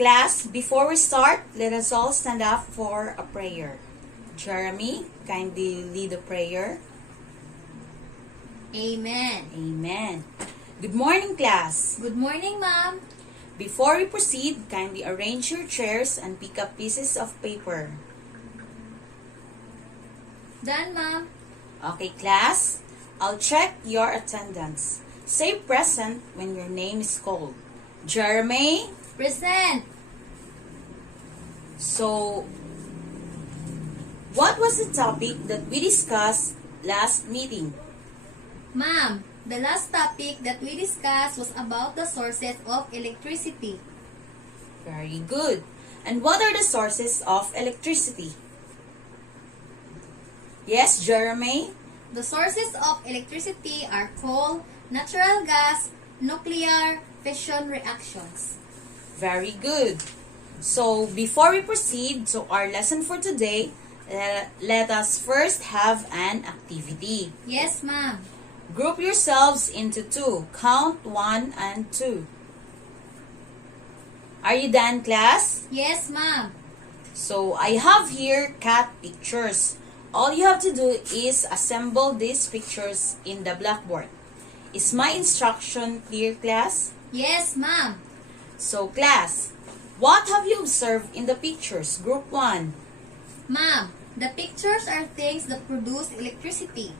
Class, before we start, let us all stand up for a prayer. Jeremy, kindly lead the prayer. Amen. Amen. Good morning, class. Good morning, Ma'am. Before we proceed, kindly arrange your chairs and pick up pieces of paper. Done, Ma'am. Okay, class, I'll check your attendance. Say present when your name is called. Jeremy. Present. So, what was the topic that we discussed last meeting? Ma'am, the last topic that we discussed was about the sources of electricity. Very good. And what are the sources of electricity? Yes, Jeremy? The sources of electricity are coal, natural gas, nuclear, fission reactions. Very good. So, before we proceed to our lesson for today, let us first have an activity. Yes, Ma'am. Group yourselves into two. Count 1 and 2. Are you done, class? Yes, Ma'am. So, I have here cat pictures. All you have to do is assemble these pictures in the blackboard. Is my instruction clear, class? Yes, Ma'am. So, class, what have you observed in the pictures? Group 1. Ma'am, the pictures are things that produce electricity.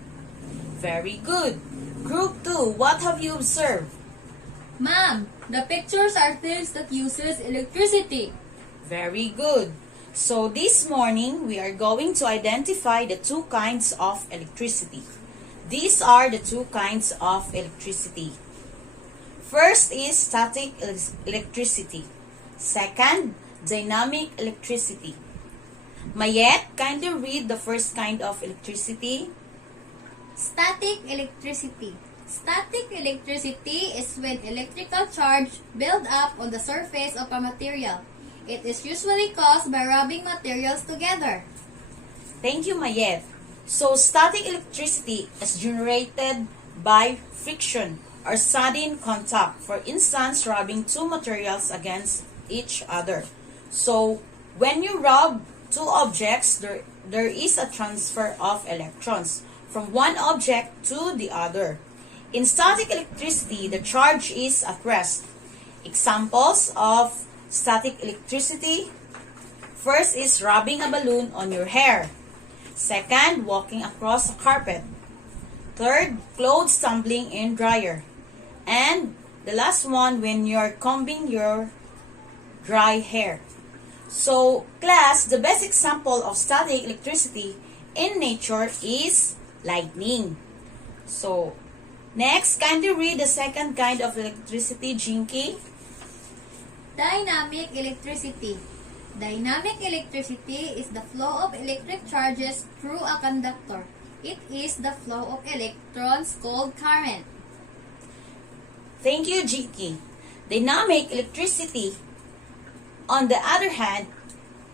Very good. Group 2, what have you observed? Ma'am, the pictures are things that uses electricity. Very good. So this morning, we are going to identify the two kinds of electricity. These are the two kinds of electricity. First is static electricity. Second, dynamic electricity. Mayet, kindly read the first kind of electricity. Static electricity. Static electricity is when electrical charge build up on the surface of a material. It is usually caused by rubbing materials together. Thank you, Mayet. So, static electricity is generated by friction or sudden contact. For instance, rubbing two materials against each other. So, when you rub two objects, there is a transfer of electrons from one object to the other. In static electricity, the charge is at rest. Examples of static electricity. First is rubbing a balloon on your hair. Second, walking across a carpet. Third, clothes tumbling in dryer. And the last one, when you're combing your dry hair. So, class, the best example of static electricity in nature is lightning. So, next, kindly read the second kind of electricity, Jinky. Dynamic electricity. Dynamic electricity is the flow of electric charges through a conductor. It is the flow of electrons called current. Thank you, Jinky. Dynamic electricity, on the other hand,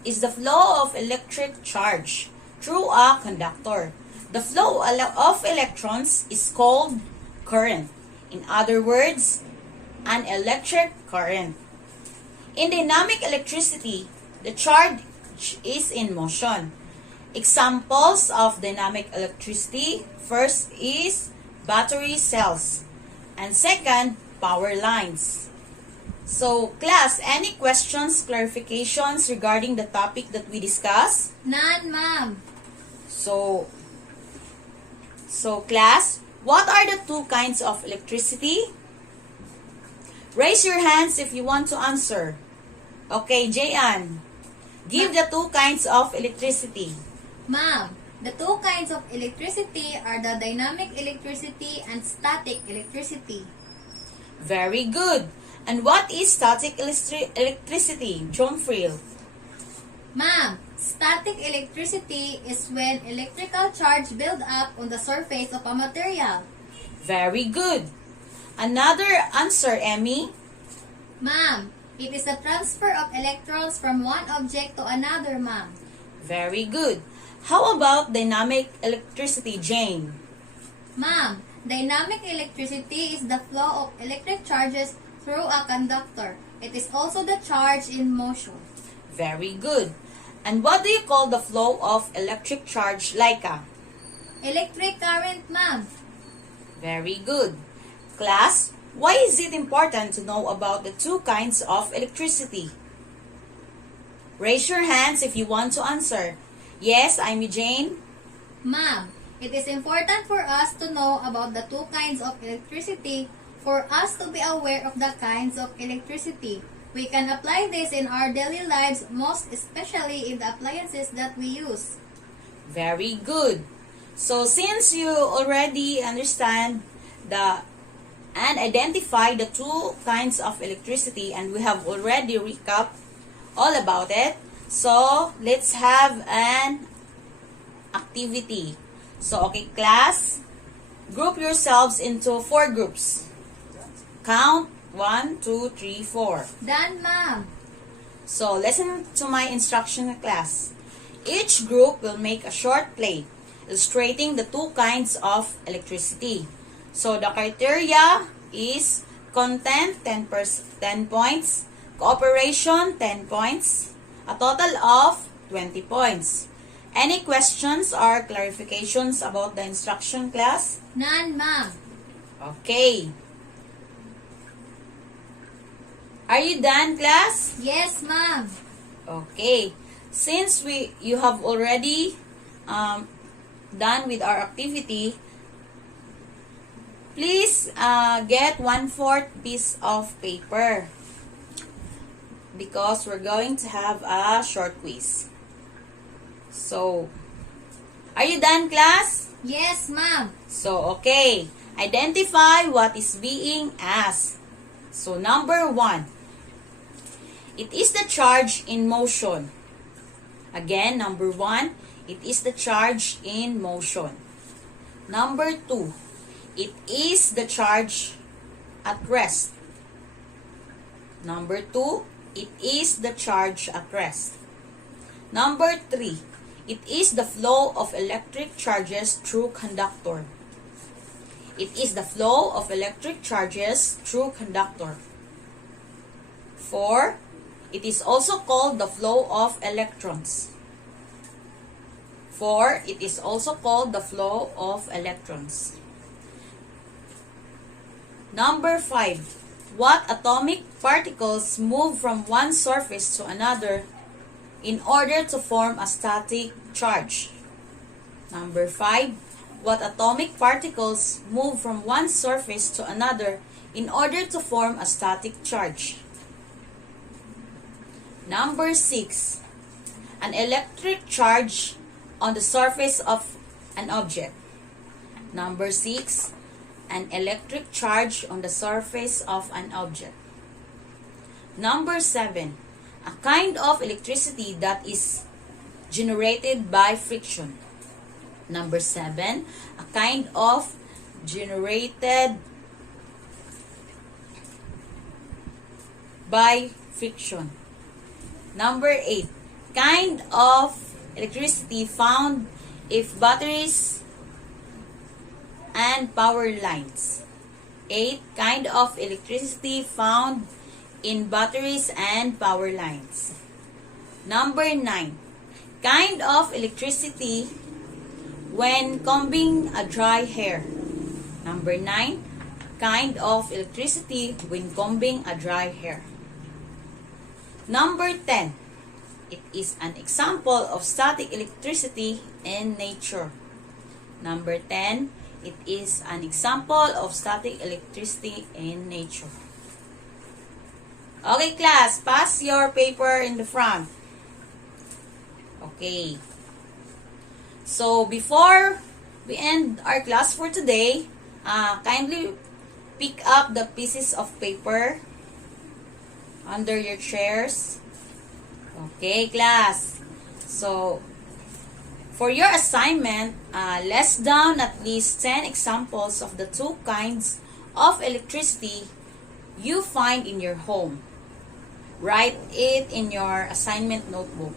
is the flow of electric charge through a conductor. The flow of electrons is called current. In other words, an electric current. In dynamic electricity, the charge is in motion. Examples of dynamic electricity, first is battery cells, and second, power lines. So, class, any questions, clarifications regarding the topic that we discussed? None, Ma'am. So, class, what are the two kinds of electricity? Raise your hands if you want to answer. Okay, Jayan, give the two kinds of electricity. Ma'am, the two kinds of electricity are the dynamic electricity and static electricity. Very good. And what is static electricity, Jomfril? Ma'am, static electricity is when electrical charge build up on the surface of a material. Very good. Another answer, Emmy. Ma'am, it is a transfer of electrons from one object to another, ma'am. Very good. How about dynamic electricity, Jane? Ma'am, dynamic electricity is the flow of electric charges through a conductor. It is also the charge in motion. Very good. And what do you call the flow of electric charge, Laika? Electric current, ma'am. Very good. Class, why is it important to know about the two kinds of electricity? Raise your hands if you want to answer. Yes, I'm Jane. Ma'am, it is important for us to know about the two kinds of electricity for us to be aware of the kinds of electricity. We can apply this in our daily lives, most especially in the appliances that we use. Very good. So since you already understand and identify the two kinds of electricity, and we have already recapped all about it, so let's have an activity. So okay, class, group yourselves into 4 groups. Count 1, 2, 3, 4. Done, ma'am. So listen to my instruction, class. Each group will make a short play illustrating the two kinds of electricity. So the criteria is content 10 points, cooperation 10 points, a total of 20 points. Any questions or clarifications about the instruction, class? None, ma'am. Okay. Are you done, class? Yes, ma'am. Okay. Since you have already done with our activity, please get 1/4 piece of paper because we're going to have a short quiz. So, are you done, class? Yes, ma'am. So, okay. Identify what is being asked. So, number 1. It is the charge in motion. Again, number 1. It is the charge in motion. Number 2. It is the charge at rest. Number 2. It is the charge at rest. Number 3. It is the flow of electric charges through conductor. It is the flow of electric charges through conductor. 4. It is also called the flow of electrons. 4. It is also called the flow of electrons. Number 5. What atomic particles move from one surface to another in order to form a static charge? Number 5. What atomic particles move from one surface to another in order to form a static charge? Number 6. An electric charge on the surface of an object. Number 6. An electric charge on the surface of an object. Number 7. A kind of electricity that is generated by friction. Number 7. A kind of generated by friction. Number 8. Kind of electricity found if batteries and power lines. 8. Kind of electricity found in batteries and power lines. Number 9. Kind of electricity when combing a dry hair. Number 9. Kind of electricity when combing a dry hair. Number 10. It is an example of static electricity in nature. Number 10. It is an example of static electricity in nature. Okay, class, pass your paper in the front. Okay. So, before we end our class for today, kindly pick up the pieces of paper under your chairs. Okay, class. So, for your assignment, list down at least 10 examples of the two kinds of electricity you find in your home. Write it in your assignment notebook.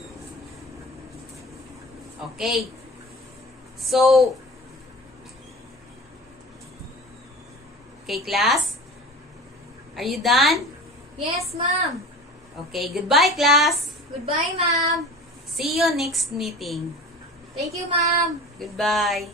Okay. So, okay, class? Are you done? Yes, ma'am. Okay, goodbye class. Goodbye, ma'am. See you next meeting. Thank you, ma'am. Goodbye.